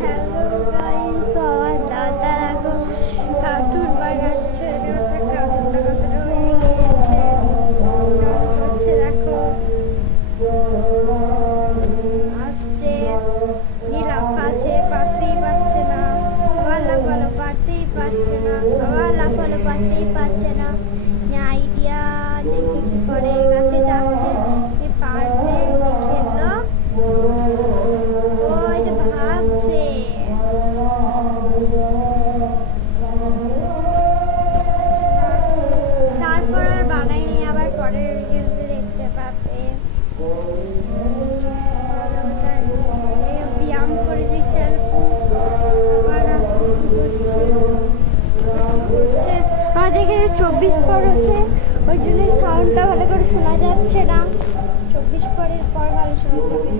Hello guys, আমার দাদা দেখো কার্টুন বানাচ্ছে। কার্টুনটা কতটা হয়ে গিয়েছে হচ্ছে দেখো। আসছে লাফাচ্ছে, পারতেই পারছে না, আবার লাফালো পারতেই পারছে না, আবার লাফালো পারতেই পারছে না। আইডিয়া দেখে কি করে, গাছে চাপছে, পারবে খেললো। ও এটা ভাবছে। তারপর আর বানাইনি, আবার পরের ভিডিওতে দেখতে পাবে। ব্যায়াম করে দিচ্ছে, আবার আসতে শুরু করছে। আমাদের এখানে 24 পর হচ্ছে, ওই জন্য সাউন্ডটা ভালো করে শোনা যাচ্ছে না। 24 পরের পর ভালো শোনা যাবে।